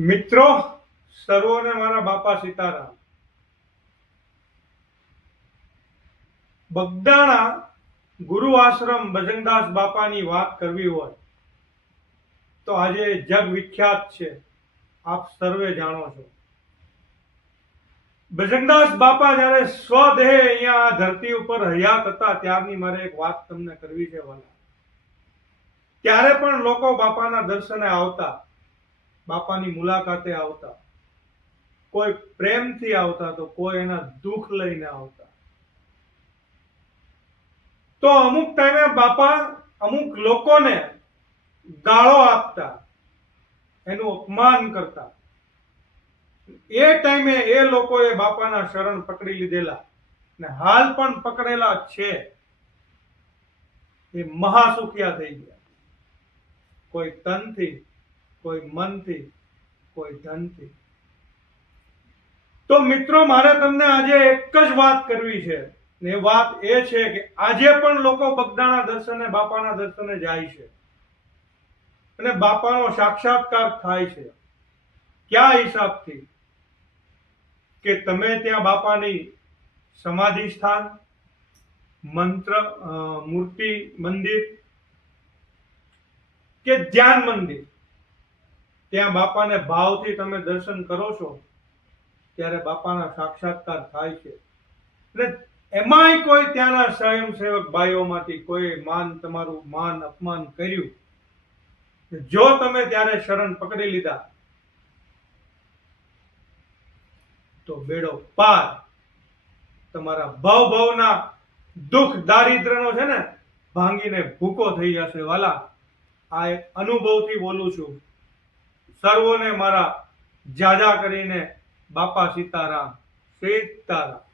મિત્રો, સર્વોને મારા બાપા સીતારામ. બગદાણા ગુરુ આશ્રમ બજરંગદાસ બાપાની વાત કરવી હોય તો આજે જગ વિખ્યાત છે. આપ સર્વે જાણો છો. બજરંગદાસ બાપા જ્યારે સ્વદેહે અહીંયા આ ધરતી ઉપર હયાત હતા ત્યારની મારે એક વાત તમને કરવી છે વાલા. ત્યારે પણ લોકો બાપાના દર્શને આવતા, બાપાની મુલાકાતે આવતા. કોઈ પ્રેમથી આવતા તો કોઈ એના દુઃખ લઈને આવતા. તો અમુક ટાઈમે બાપા અમુક લોકોને ગાળો આપતા, એનું અપમાન કરતા. એ ટાઈમે એ લોકોએ બાપાના શરણ પકડી લીધેલા ને હાલ પણ પકડેલા છે. એ મહાસુખિયા થઈ ગયા. કોઈ તનથી, કોઈ મનથી, કોઈ ધનથી. તો મિત્રો, મારે તમને આજે એક જ વાત કરવી છે. ને વાત એ છે કે આજે પણ લોકો બગદાણા દર્શને, બાપાના દર્શને જાય છે અને બાપાનો સાક્ષાત્કાર થાય છે. ક્યાં હિસાબથી? કે તમે ત્યાં બાપાની સમાધિ સ્થાન, મંત્ર મૂર્તિ મંદિર કે ધ્યાન મંદિર, ત્યાં બાપાને ભાવથી તમે દર્શન કરો છો ત્યારે બાપાના સાક્ષાત્કાર થાય છે. એટલે એમાંય કોઈ ત્યાંના સ્વયંસેવક ભાઈઓમાંથી કોઈ તમારું માન અપમાન કર્યું, જો તમે ત્યારે શરણ પકડી લીધા તો બેડો પાર. તમારા ભવના દુઃખ દારિદ્રનો છે ને ભાંગીને ભૂકો થઈ જશે વાલા. આ એક અનુભવથી બોલું છું. સર્વોને મારા જાજા કરીને બાપા સીતારામ. સીતારામ.